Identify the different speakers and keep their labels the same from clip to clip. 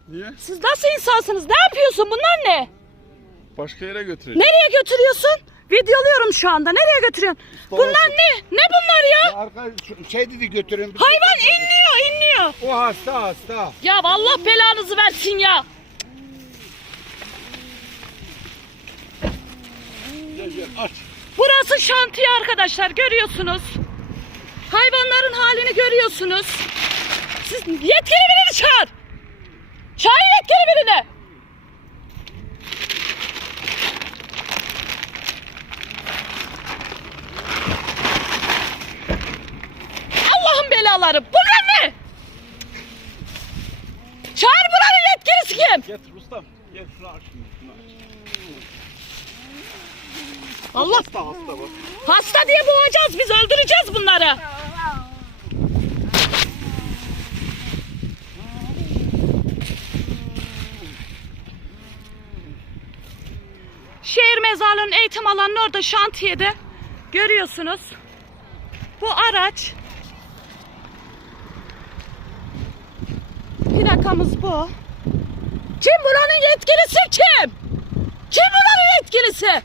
Speaker 1: Niye?
Speaker 2: Siz nasıl insansınız? Ne yapıyorsun? Bunlar ne?
Speaker 1: Başka yere götüreceğim.
Speaker 2: Nereye götürüyorsun? Videoluyorum şu anda. Nereye götürüyorsun? Bunlar ne? Ne bunlar ya?
Speaker 3: Arka şey dedi götürün.
Speaker 2: Hayvan inliyor.
Speaker 3: O hasta.
Speaker 2: Ya Allah belanızı versin ya.
Speaker 1: Gel aç.
Speaker 2: Burası şantiye arkadaşlar, görüyorsunuz. Hayvanların halini görüyorsunuz. Siz yetkili birini çağır. Çağır yetkili birini. Allah'ın belaları. Bunlar ne? Çağır, buranın yetkilisi kim?
Speaker 1: Getir ustam. Gel şunu aç. Şunu aç.
Speaker 2: Allah.
Speaker 1: Hasta bak.
Speaker 2: Hasta diye boğacağız biz, öldüreceğiz bunları. Şehir mezarlığının eğitim alanının orada şantiyede görüyorsunuz. Bu araç. Plakamız bu. Kim buranın yetkilisi kim? Kim buranın yetkilisi?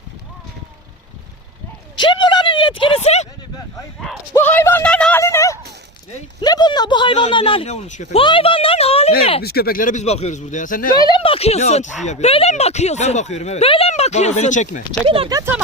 Speaker 2: Kim buranın yetkilisi? Bu hayvanların hali ne? Ne bunlar bu hayvanların hali?
Speaker 3: Ne olmuş köpek?
Speaker 2: Bu hayvanların hali ne?
Speaker 3: Biz köpeklere biz bakıyoruz burada ya. Sen ne?
Speaker 2: Böyle mi bakıyorsun?
Speaker 3: Ne artisti yapıyorsun
Speaker 2: Böyle
Speaker 3: ya?
Speaker 2: mi bakıyorsun?
Speaker 3: Ben bakıyorum, evet.
Speaker 2: Böyle mi bakıyorsun?
Speaker 3: Baba beni çekme.
Speaker 2: Bir dakika, tamam.